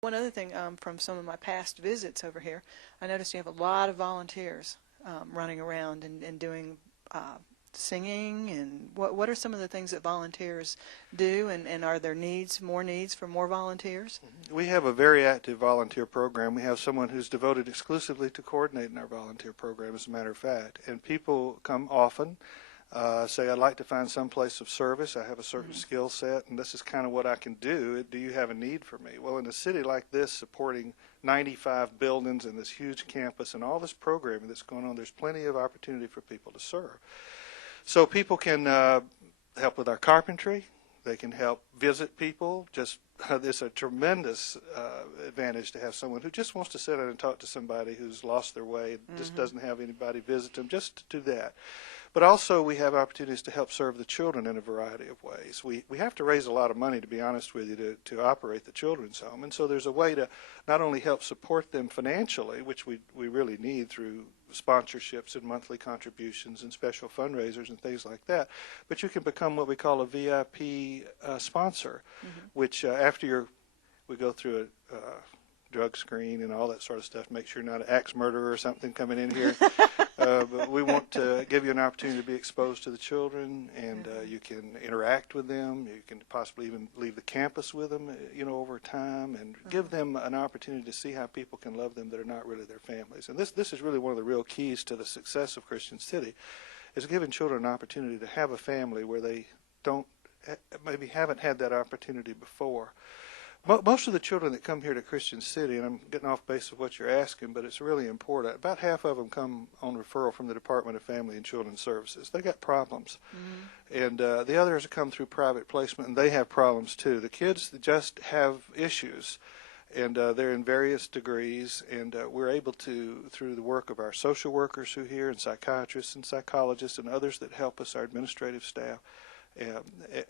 One other thing, from some of my past visits over here, I noticed you have a lot of volunteers running around and doing singing. And what are some of the things that volunteers do, and are there more needs for more volunteers? We have a very active volunteer program. We have someone who's devoted exclusively to coordinating our volunteer program, as a matter of fact. And people come often, say, I'd like to find some place of service. I have a certain skill set, and this is kind of what I can do. Do you have a need for me? Well, in a city like this, supporting 95 buildings and this huge campus and all this programming that's going on, there's plenty of opportunity for people to serve. So people can help with our carpentry. They can help visit people. Just there's a tremendous advantage to have someone who just wants to sit down and talk to somebody who's lost their way, just doesn't have anybody visit them, just to do that. But also we have opportunities to help serve the children in a variety of ways. We have to raise a lot of money, to be honest with you, to operate the children's home. And so there's a way to not only help support them financially, which we really need through sponsorships and monthly contributions and special fundraisers and things like that, but you can become what we call a VIP sponsor, which we go through a drug screen and all that sort of stuff, make sure you're not an axe murderer or something coming in here. But we want to give you an opportunity to be exposed to the children, and you can interact with them. You can possibly even leave the campus with them, over time, and give them an opportunity to see how people can love them that are not really their families. And this is really one of the real keys to the success of Christian City, is giving children an opportunity to have a family where they maybe haven't had that opportunity before. Most of the children that come here to Christian City, and I'm getting off base of what you're asking, but it's really important, about half of them come on referral from the Department of Family and Children's Services. They got problems. And the others come through private placement, and they have problems too. The kids just have issues, and they're in various degrees, and we're able to, through the work of our social workers who are here, and psychiatrists and psychologists and others that help us, our administrative staff,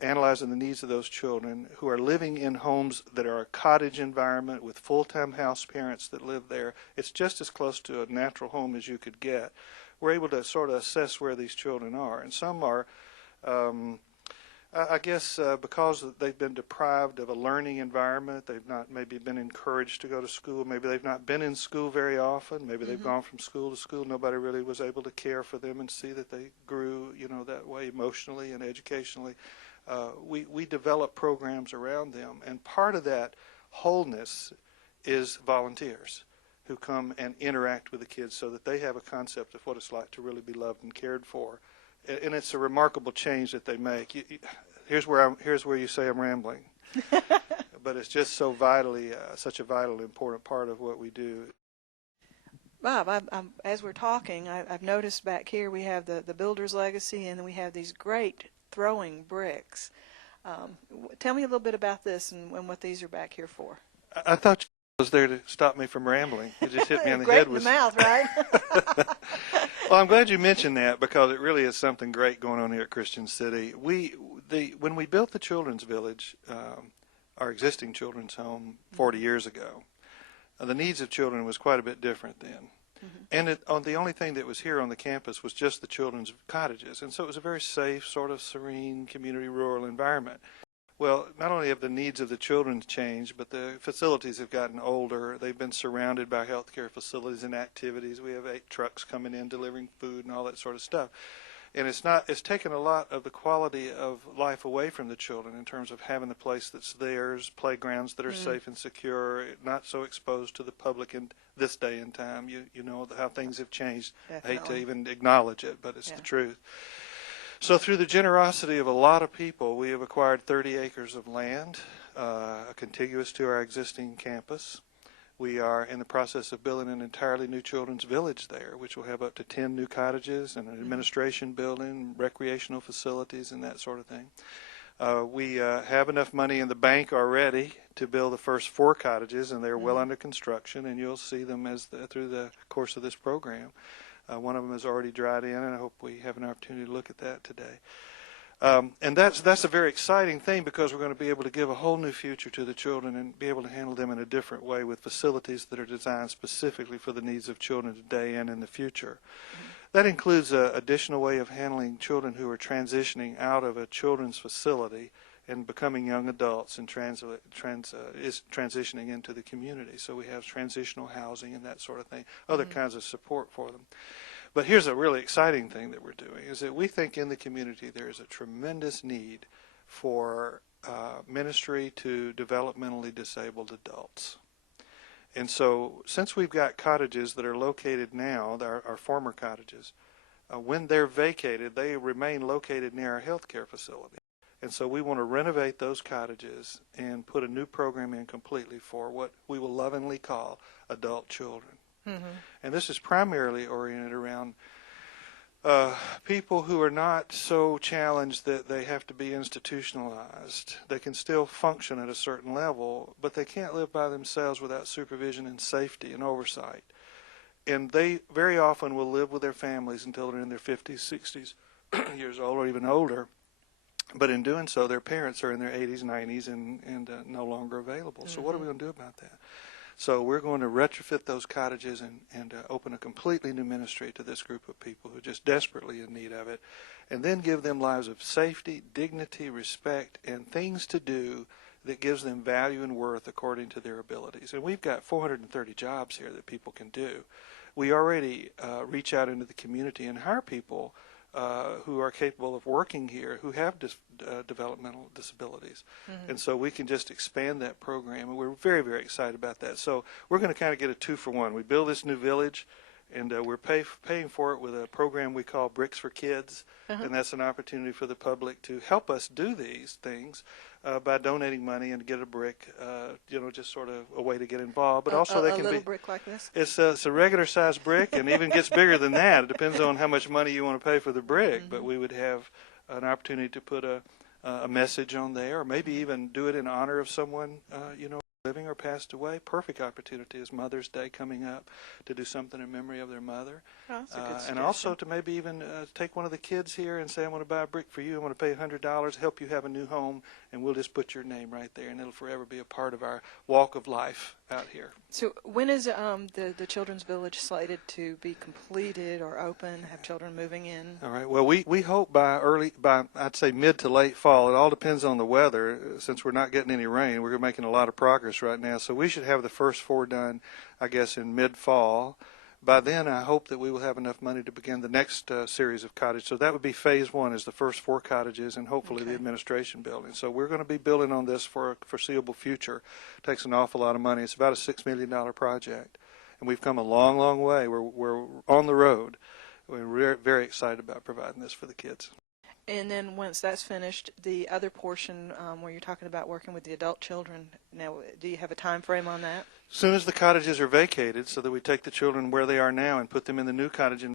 analyzing the needs of those children who are living in homes that are a cottage environment with full-time house parents that live there. It's just as close to a natural home as you could get. We're able to sort of assess where these children are, and some are, I guess, because they've been deprived of a learning environment. They've not maybe been encouraged to go to school. Maybe they've not been in school very often. Maybe they've gone from school to school. Nobody really was able to care for them and see that they grew, that way emotionally and educationally. We develop programs around them, and part of that wholeness is volunteers who come and interact with the kids so that they have a concept of what it's like to really be loved and cared for. And it's a remarkable change that they make. Here's where you say I'm rambling, but it's just so vitally, such a vital, important part of what we do. Bob, as we're talking, I've noticed back here we have the builder's legacy, and then we have these great throwing bricks. Tell me a little bit about this and what these are back here for. I thought you was there to stop me from rambling. You just hit me on the Great head in with the mouth, right? Well, I'm glad you mentioned that, because it really is something great going on here at Christian City. When we built the Children's Village, our existing children's home 40 years ago, the needs of children was quite a bit different then. And the only thing that was here on the campus was just the children's cottages. And so it was a very safe, sort of serene, community rural environment. Well, not only have the needs of the children changed, but the facilities have gotten older. They've been surrounded by healthcare facilities and activities. We have 8 trucks coming in delivering food and all that sort of stuff. And it's taken a lot of the quality of life away from the children in terms of having the place that's theirs, playgrounds that are safe and secure, not so exposed to the public in this day and time. You know how things have changed. Definitely. I hate to even acknowledge it, but it's the truth. So through the generosity of a lot of people, we have acquired 30 acres of land contiguous to our existing campus. We are in the process of building an entirely new children's village there, which will have up to 10 new cottages and an administration building, recreational facilities, and that sort of thing. We have enough money in the bank already to build the first 4 cottages, and they're well under construction, and you'll see them through the course of this program. One of them has already dried in, and I hope we have an opportunity to look at that today. And that's a very exciting thing, because we're going to be able to give a whole new future to the children and be able to handle them in a different way with facilities that are designed specifically for the needs of children today and in the future. That includes an additional way of handling children who are transitioning out of a children's facility and becoming young adults and is transitioning into the community. So we have transitional housing and that sort of thing, other kinds of support for them. But here's a really exciting thing that we're doing, is that we think in the community there is a tremendous need for ministry to developmentally disabled adults. And so since we've got cottages that are located now, our former cottages, when they're vacated, they remain located near our health care facility. And so we want to renovate those cottages and put a new program in completely for what we will lovingly call adult children. And this is primarily oriented around people who are not so challenged that they have to be institutionalized. They can still function at a certain level, but they can't live by themselves without supervision and safety and oversight. And they very often will live with their families until they're in their 50s, 60s years old, or even older. But in doing so, their parents are in their 80s, 90s, and no longer available. So what are we going to do about that? So we're going to retrofit those cottages and open a completely new ministry to this group of people who are just desperately in need of it, and then give them lives of safety, dignity, respect, and things to do that gives them value and worth according to their abilities. And we've got 430 jobs here that people can do. We already reach out into the community and hire people who are capable of working here who have developmental disabilities. And so we can just expand that program, and we're very, very excited about that. So we're going to kind of get a 2-for-1. We build this new village, and we're paying for it with a program we call Bricks for Kids, and that's an opportunity for the public to help us do these things by donating money and get a brick, just sort of a way to get involved. But also they can a little brick like this? It's a regular size brick, and even gets bigger than that. It depends on how much money you want to pay for the brick, but we would have an opportunity to put a message on there, or maybe even do it in honor of someone, living or passed away. Perfect opportunity is Mother's Day coming up to do something in memory of their mother. Oh, that's a good suggestion. And also to maybe even take one of the kids here and say, I want to buy a brick for you. I want to pay $100, help you have a new home, and we'll just put your name right there, and it'll forever be a part of our walk of life out here. So when is the Children's Village slated to be completed or open, have children moving in? All right. Well, we hope by I'd say mid to late fall. It all depends on the weather. Since we're not getting any rain, we're making a lot of progress right now. So we should have the first 4 done, I guess, in mid-fall. By then, I hope that we will have enough money to begin the next series of cottages. So that would be phase 1, is the first 4 cottages, and hopefully the administration building. So we're going to be building on this for a foreseeable future. It takes an awful lot of money. It's about a $6 million project, and we've come a long, long way. We're on the road. We're very excited about providing this for the kids. And then once that's finished, the other portion where you're talking about working with the adult children, now, do you have a time frame on that? As soon as the cottages are vacated, so that we take the children where they are now and put them in the new cottage in